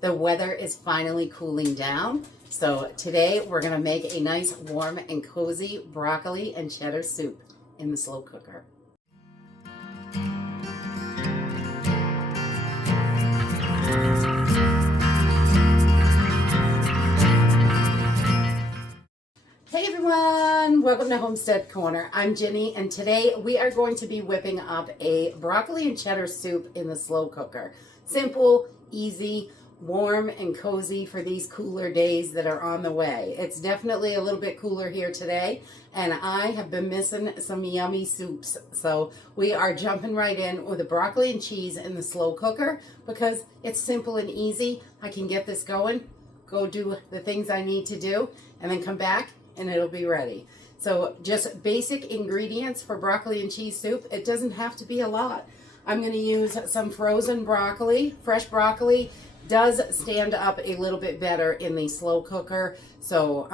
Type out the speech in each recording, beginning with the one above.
The weather is finally cooling down. So today we're gonna make a nice warm and cozy broccoli and cheddar soup in the slow cooker. Hey everyone, welcome to Homestead Corner. I'm Jenny, and today we are going to be whipping up a broccoli and cheddar soup in the slow cooker. Simple, easy, warm and cozy for these cooler days that are on the way. It's definitely a little bit cooler here today, and I have been missing some yummy soups. So we are jumping right in with the broccoli and cheese in the slow cooker because it's simple and easy. I can get this going, go do the things I need to do, and then come back and it'll be ready. So just basic ingredients for broccoli and cheese soup. It doesn't have to be a lot. I'm going to use some frozen broccoli. Fresh broccoli does stand up a little bit better in the slow cooker. So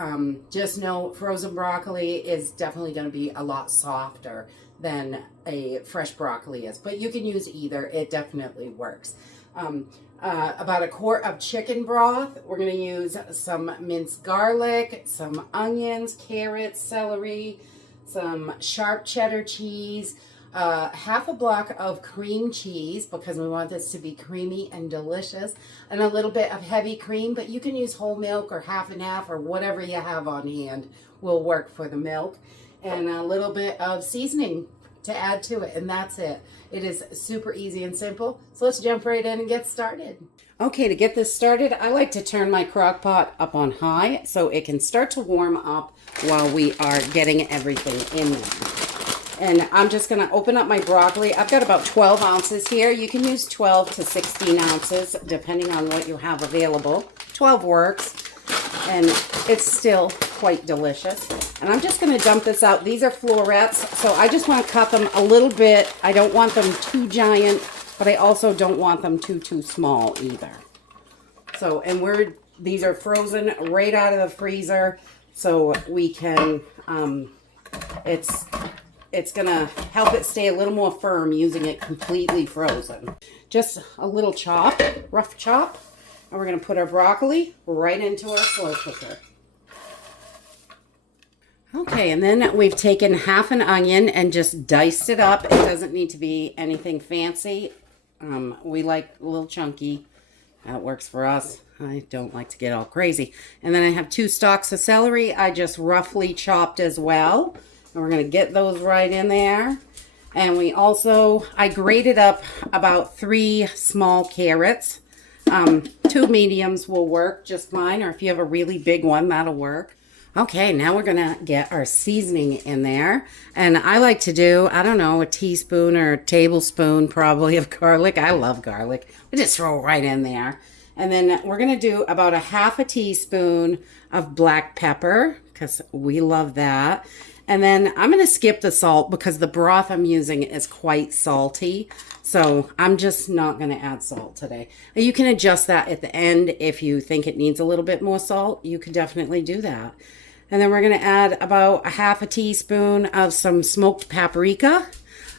just know frozen broccoli is definitely going to be a lot softer than a fresh broccoli is. But you can use either. It definitely works. About a quart of chicken broth. We're going to use some minced garlic, some onions, carrots, celery, some sharp cheddar cheese, half a block of cream cheese because we want this to be creamy and delicious, and a little bit of heavy cream, but you can use whole milk or half and half or whatever you have on hand will work for the milk, and a little bit of seasoning to add to it, and that's it. It is super easy and simple. So let's jump right in and get started. Okay, to get this started, I like to turn my crock pot up on high so it can start to warm up while we are getting everything in there. And I'm just gonna open up my broccoli. I've got about 12 ounces here. You can use 12 to 16 ounces depending on what you have available. 12 works, and it's still quite delicious. And I'm just going to dump this out. These are florets, so I just want to cut them a little bit. I don't want them too giant, but I also don't want them too small either. So, and these are frozen right out of the freezer, so we can, it's going to help it stay a little more firm using it completely frozen. Just a little chop, rough chop, and we're going to put our broccoli right into our slow cooker. Okay, and then we've taken half an onion and just diced it up. It doesn't need to be anything fancy. We like a little chunky. That works for us. I don't like to get all crazy. And then I have 2 stalks of celery I just roughly chopped as well. And we're going to get those right in there. And I grated up about 3 small carrots. 2 mediums will work just fine, or if you have a really big one, that'll work. Okay, now we're going to get our seasoning in there. And I like to do, I don't know, a teaspoon or a tablespoon probably of garlic. I love garlic. We just throw it right in there. And then we're going to do about a half a teaspoon of black pepper because we love that. And then I'm going to skip the salt because the broth I'm using is quite salty. So I'm just not going to add salt today. You can adjust that at the end if you think it needs a little bit more salt. You can definitely do that. And then we're going to add about a half a teaspoon of some smoked paprika.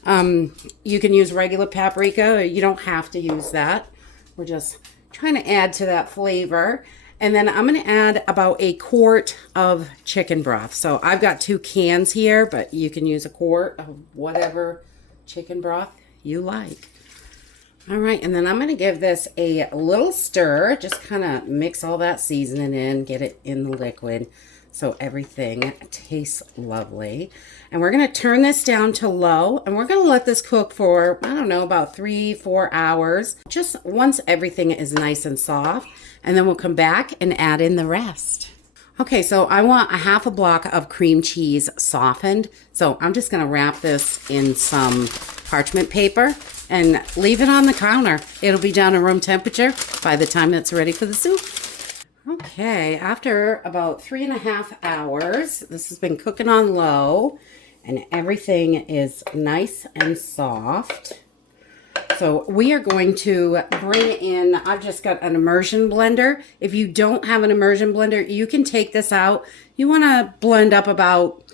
You can use regular paprika. You don't have to use that. We're just trying to add to that flavor. And then I'm going to add about a quart of chicken broth. So I've got 2 cans here, but you can use a quart of whatever chicken broth you like. All right, and then I'm going to give this a little stir. Just kind of mix all that seasoning in, get it in the liquid so everything tastes lovely. And we're going to turn this down to low, and we're going to let this cook for, I don't know, about 3-4 hours. Just once everything is nice and soft, and then we'll come back and add in the rest. Okay, so I want a half a block of cream cheese softened. So I'm just going to wrap this in some parchment paper and leave it on the counter. It'll be down to room temperature by the time it's ready for the soup. Okay, after about 3.5 hours, this has been cooking on low and everything is nice and soft. So we are going to bring in, I've just got an immersion blender. If you don't have an immersion blender, you can take this out. You want to blend up about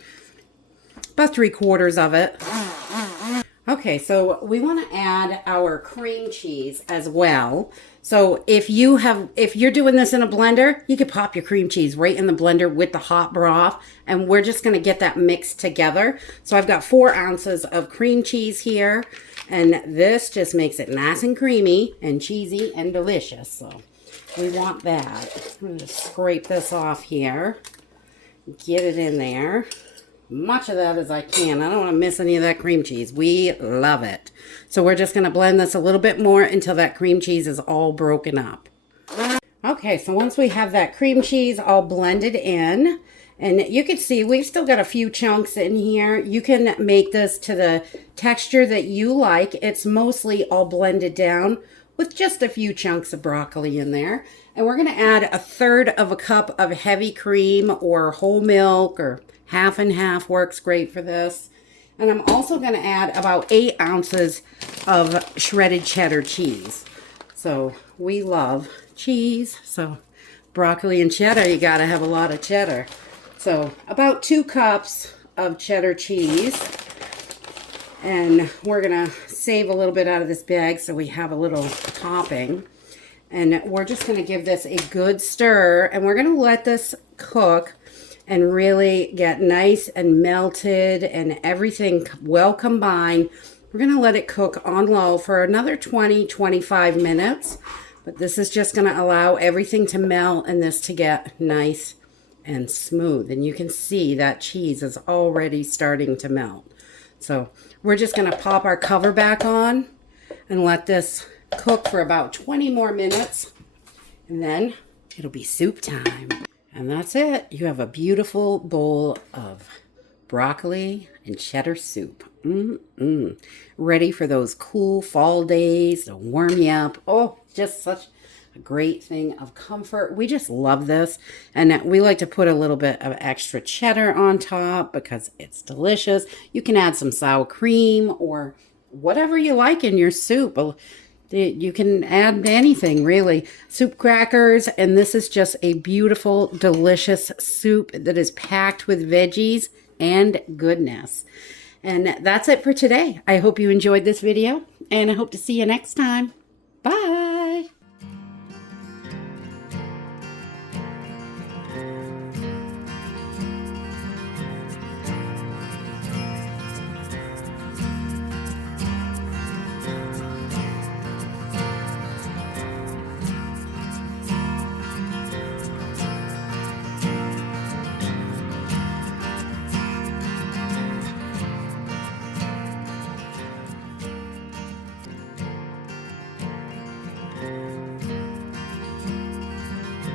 3/4 of it. Okay, so we want to add our cream cheese as well. So if you're doing this in a blender, you could pop your cream cheese right in the blender with the hot broth, and we're just going to get that mixed together. So I've got 4 ounces of cream cheese here, and this just makes it nice and creamy and cheesy and delicious. So we want that. I'm going to scrape this off here, get it in there. Much of that as I can. I don't want to miss any of that cream cheese. We love it. So we're just going to blend this a little bit more until that cream cheese is all broken up. Okay, so once we have that cream cheese all blended in, and you can see we've still got a few chunks in here. You can make this to the texture that you like. It's mostly all blended down with just a few chunks of broccoli in there. And we're going to add 1/3 of a cup of heavy cream or whole milk, or half and half works great for this. And I'm also going to add about 8 ounces of shredded cheddar cheese. So we love cheese. So broccoli and cheddar, you got to have a lot of cheddar. So about 2 cups of cheddar cheese. And we're going to save a little bit out of this bag so we have a little topping. And we're just going to give this a good stir. And we're going to let this cook and really get nice and melted and everything well combined. We're going to let it cook on low for another 20-25 minutes. But this is just going to allow everything to melt and this to get nice and smooth. And you can see that cheese is already starting to melt. So we're just going to pop our cover back on and let this cook for about 20 more minutes. And then it'll be soup time. And that's it. You have a beautiful bowl of broccoli and cheddar soup. Ready for those cool fall days to warm you up. Oh, just such a great thing of comfort. We just love this. And we like to put a little bit of extra cheddar on top because it's delicious. You can add some sour cream or whatever you like in your soup. You can add anything, really. Soup crackers, and this is just a beautiful, delicious soup that is packed with veggies and goodness. And that's it for today. I hope you enjoyed this video, and I hope to see you next time. Bye.